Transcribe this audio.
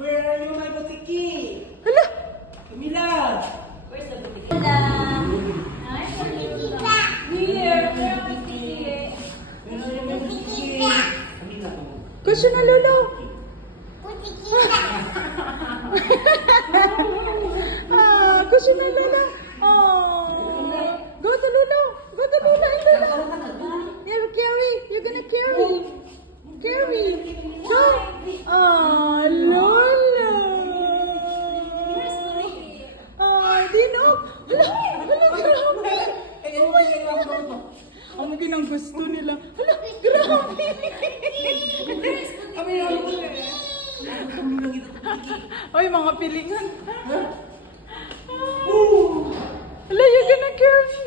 Where are you, my butiki? Hala! Camila! Where's the butiki? Hi, Camila. Here, where are butiki? Where are you, my butiki? Camila. Gusto na, Lolo. Gusto na, Lolo. Oh. Go to Lolo. Go to Lolo. You'll carry. You're gonna carry. Carry. Go. Oh, Lola. Where's butiki? Oh, Dino. Hala, hala, grabe. Oh my God. Ang ginang gusto nila. Hala, grabe. Camila, Oy, mga pilingan. Hala, you're gonna carry.